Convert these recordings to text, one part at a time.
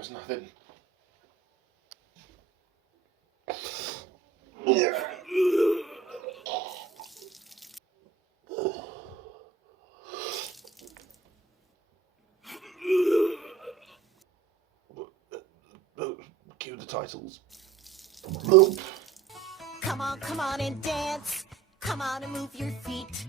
goes nothing. Cue the titles. Come on and dance. Come on and move your feet.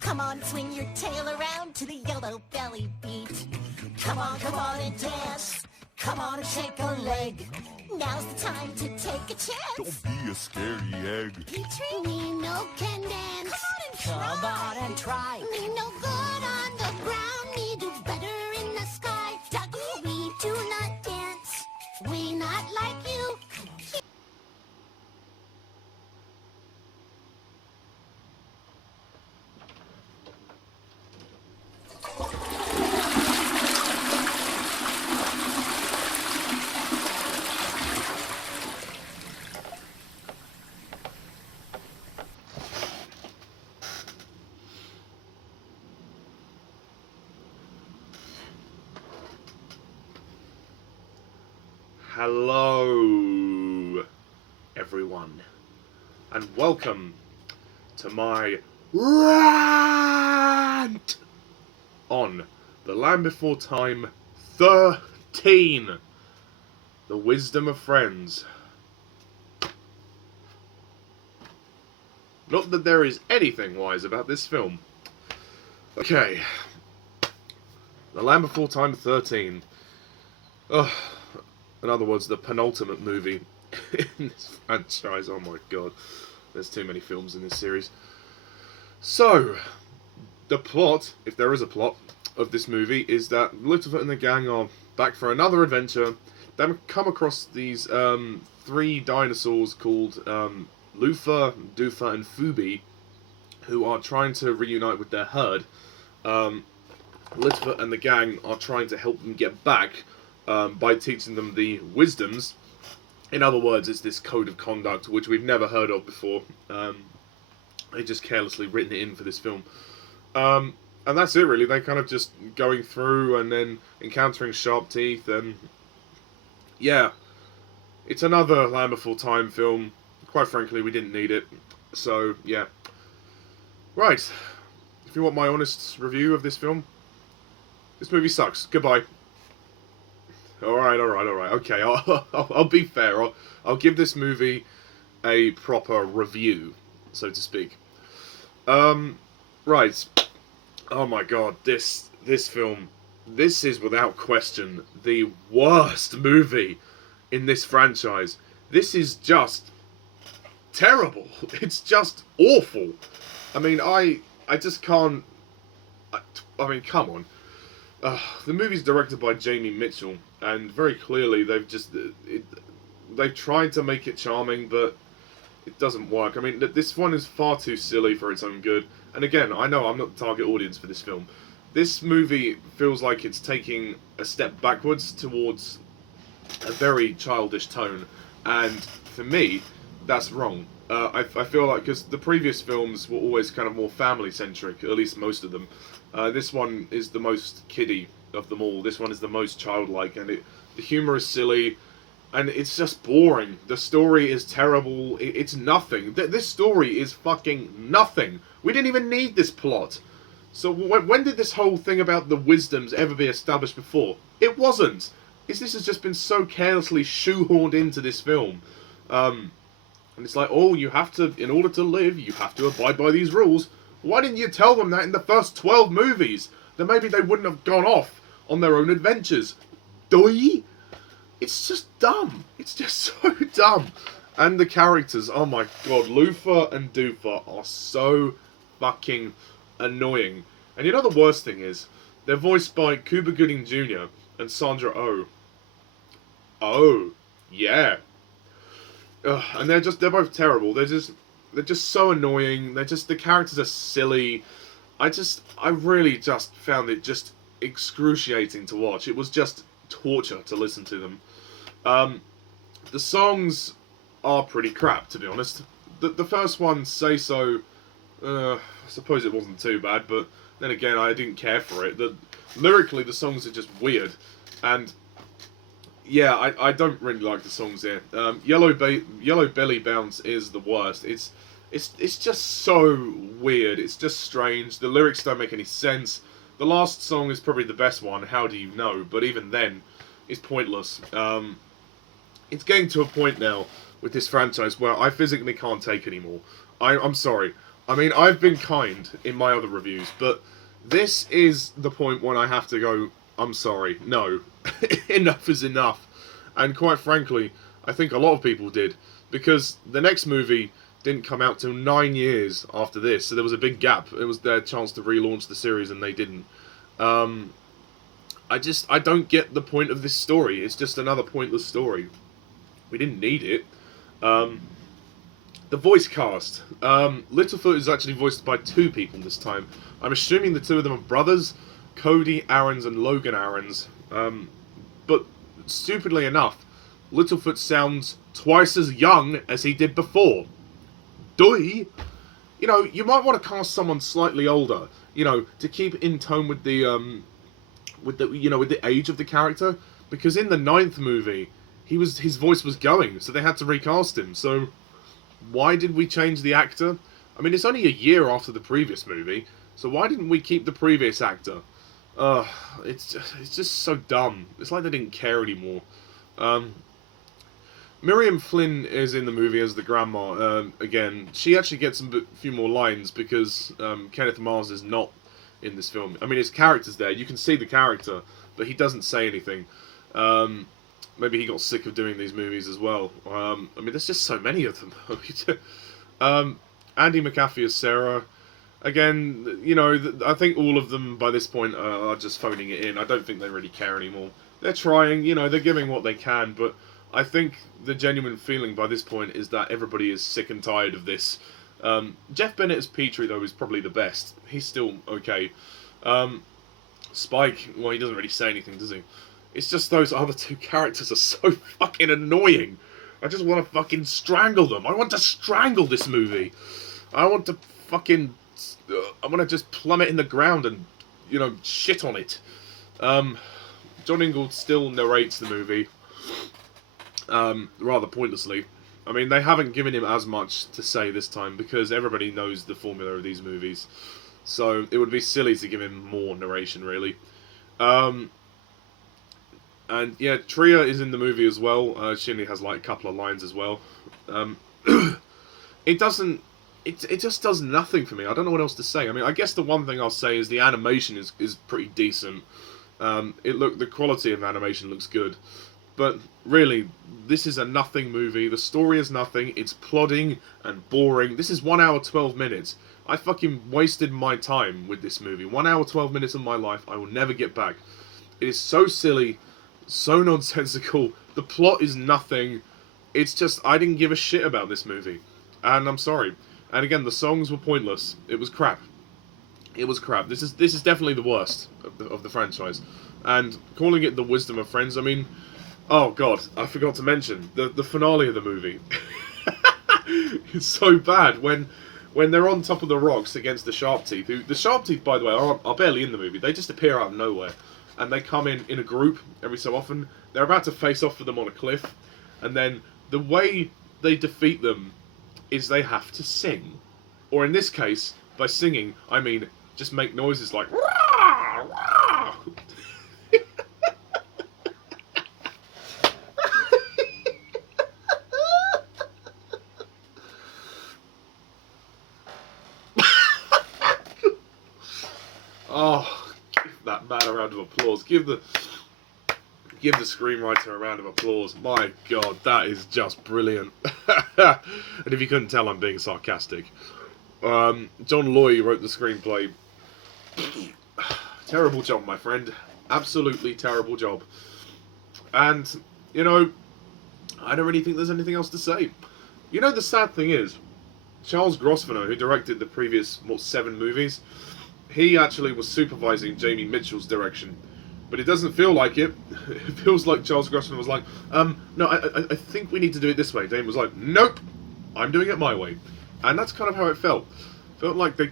Come on, swing your tail around to the yellow belly beat. Come on and dance. Come on and shake a leg. Now's the time to take a chance. Don't be a scaredy egg. Petrie, we no can dance. Come on and try. We no good on the ground. We do better in the sky. Ducky, we do not dance. We not like you. Hello, everyone, and welcome to my rant on The Land Before Time 13, The Wisdom of Friends. Not that there is anything wise about this film. Okay, The Land Before Time 13. Ugh. In other words, the penultimate movie in this franchise. Oh my god. There's too many films in this series. So, the plot, if there is a plot, of this movie is that Littlefoot and the gang are back for another adventure. They come across these three dinosaurs called Lufa, Doofa, and Fubi, who are trying to reunite with their herd. Littlefoot and the gang are trying to help them get back by teaching them the wisdoms. In other words, it's this code of conduct which we've never heard of before. They just carelessly written it in for this film. And that's it really. They kind of just going through and then encountering sharp teeth, and yeah, it's another Land Before Time film. Quite frankly, we didn't need it. So yeah. Right. If you want my honest review of this film, this movie sucks. Goodbye. Alright. Okay, I'll be fair. I'll give this movie a proper review, so to speak. Right. Oh my god, this film, this is without question the worst movie in this franchise. This is just terrible. It's just awful. I mean, I just can't... I mean, come on. The movie's directed by Jamie Mitchell, and very clearly they've tried to make it charming, but it doesn't work. I mean, this one is far too silly for its own good. And again, I know I'm not the target audience for this film. This movie feels like it's taking a step backwards towards a very childish tone, and for me, that's wrong. I feel like, because the previous films were always kind of more family-centric, at least most of them. This one is the most kiddie of them all. This one is the most childlike, and the humour is silly, and it's just boring. The story is terrible. It's nothing. This story is fucking nothing. We didn't even need this plot. So when did this whole thing about the wisdoms ever be established before? It wasn't. This has just been so carelessly shoehorned into this film. And it's like, oh, you have to, in order to live, you have to abide by these rules. Why didn't you tell them that in the first 12 movies? Then maybe they wouldn't have gone off on their own adventures. Doi? It's just dumb. It's just so dumb. And the characters, oh my god, Lufa and Doofa are so fucking annoying. And you know the worst thing is, they're voiced by Cuba Gooding Jr. and Sandra Oh. Oh, yeah. Ugh, and they're both terrible. They're just so annoying. The characters are silly. I really just found it just excruciating to watch. It was just torture to listen to them. The songs are pretty crap, to be honest. The first one, Say So, I suppose it wasn't too bad, but then again, I didn't care for it. Lyrically, the songs are just weird, and yeah, I don't really like the songs here. Yellow Belly Bounce is the worst. It's just so weird. It's just strange. The lyrics don't make any sense. The last song is probably the best one, How Do You Know? But even then, it's pointless. It's getting to a point now with this franchise where I physically can't take anymore. I'm sorry. I mean, I've been kind in my other reviews, but this is the point when I have to go, I'm sorry, no. Enough is enough. And quite frankly, I think a lot of people did, because the next movie didn't come out till 9 years after this, so there was a big gap. It was their chance to relaunch the series, and they didn't. I don't get the point of this story. It's just another pointless story. We didn't need it. The voice cast. Littlefoot is actually voiced by 2 people this time. I'm assuming the 2 of them are brothers, Cody Arens and Logan Arens. But stupidly enough, Littlefoot sounds twice as young as he did before. You know, you might want to cast someone slightly older, you know, to keep in tone with the age of the character, because in the 9th movie, his voice was going, so they had to recast him. So why did we change the actor? I mean, it's only a year after the previous movie, so why didn't we keep the previous actor? It's just so dumb. It's like they didn't care anymore. Miriam Flynn is in the movie as the grandma. Again, she actually gets a few more lines because Kenneth Mars is not in this film. I mean, his character's there. You can see the character, but he doesn't say anything. Maybe he got sick of doing these movies as well. I mean, there's just so many of them. Anndi McAfee as Sarah. Again, you know, I think all of them by this point are just phoning it in. I don't think they really care anymore. They're trying, you know, they're giving what they can, but I think the genuine feeling by this point is that everybody is sick and tired of this. Jeff Bennett as Petrie, though, is probably the best. He's still okay. Spike, well, he doesn't really say anything, does he? It's just those other 2 characters are so fucking annoying. I just want to fucking strangle them. I want to strangle this movie. I want to fucking... I want to just plummet in the ground and, you know, shit on it. John Ingle still narrates the movie. Rather pointlessly. I mean, they haven't given him as much to say this time because everybody knows the formula of these movies. So it would be silly to give him more narration, really. And yeah, Tria is in the movie as well. She only has like a couple of lines as well. It just does nothing for me. I don't know what else to say. I mean, I guess the one thing I'll say is the animation is pretty decent. The quality of animation looks good. But really, this is a nothing movie. The story is nothing. It's plodding and boring. This is 1 hour 12 minutes. I fucking wasted my time with this movie. 1 hour 12 minutes of my life I will never get back. It is so silly, so nonsensical. The plot is nothing. It's just, I didn't give a shit about this movie. And I'm sorry. And again, the songs were pointless. It was crap. It was crap. This is definitely the worst of the franchise. And calling it the wisdom of friends, I mean... Oh god, I forgot to mention the finale of the movie. It's so bad when they're on top of the rocks against the Sharp Teeth. The Sharp Teeth, by the way, are barely in the movie. They just appear out of nowhere, and they come in a group every so often. They're about to face off with them on a cliff, and then the way they defeat them is they have to sing, or in this case, by singing, I mean just make noises like rah, rah. Oh, give that man a round of applause. Give the screenwriter a round of applause. My god, that is just brilliant. And if you couldn't tell, I'm being sarcastic. John Loy wrote the screenplay. Terrible job, my friend. Absolutely terrible job. And, you know, I don't really think there's anything else to say. You know, the sad thing is, Charles Grosvenor, who directed the previous, 7 movies, he actually was supervising Jamie Mitchell's direction. But it doesn't feel like it. It feels like Charles Grosvenor was like, no, I think we need to do it this way. Jamie was like, nope, I'm doing it my way. And that's kind of how it felt. Felt like they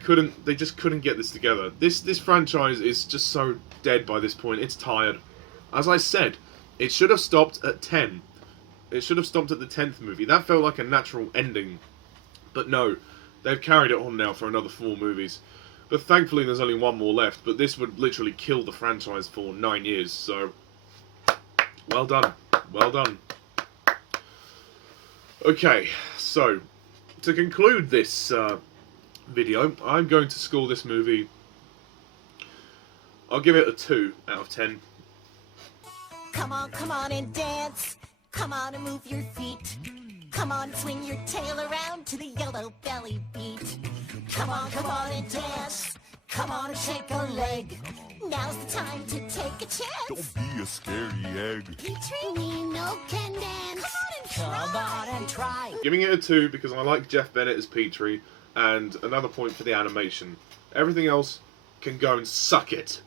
just couldn't get this together. This franchise is just so dead by this point. It's tired. As I said, It should have stopped at 10. It should have stopped at the 10th movie. That felt like a natural ending. But no, they've carried it on now for another 4 movies. But thankfully there's only 1 more left. But this would literally kill the franchise for 9 years. So, well done. Well done. Okay, so, to conclude this video, I'm going to score this movie... I'll give it a 2 out of 10. Come on and dance. Come on and move your feet. Come on, swing your tail around to the yellow belly beat. Come on and dance. Come on and shake a leg. Now's the time to take a chance. Don't be a scaredy egg. Petrie, we know can dance. Come on and try. Giving it a 2 because I like Jeff Bennett as Petrie, and another point for the animation. Everything else can go and suck it.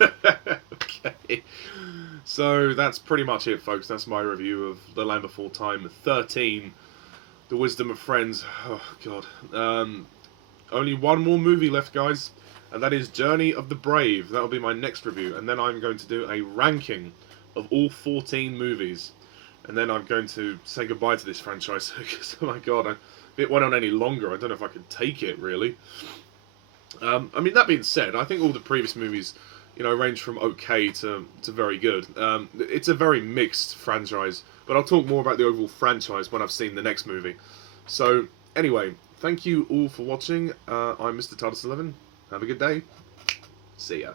Okay. So that's pretty much it, folks. That's my review of The Land Before Time 13, The Wisdom of Friends. Oh, God. Only 1 more movie left, guys, and that is Journey of the Brave. That'll be my next review, and then I'm going to do a ranking of all 14 movies. And then I'm going to say goodbye to this franchise, because, oh my God, if it went on any longer, I don't know if I could take it, really. I mean, that being said, I think all the previous movies, you know, range from okay to very good. It's a very mixed franchise, but I'll talk more about the overall franchise when I've seen the next movie. So, anyway, thank you all for watching. I'm Mr. TARDIS11. Have a good day. See ya.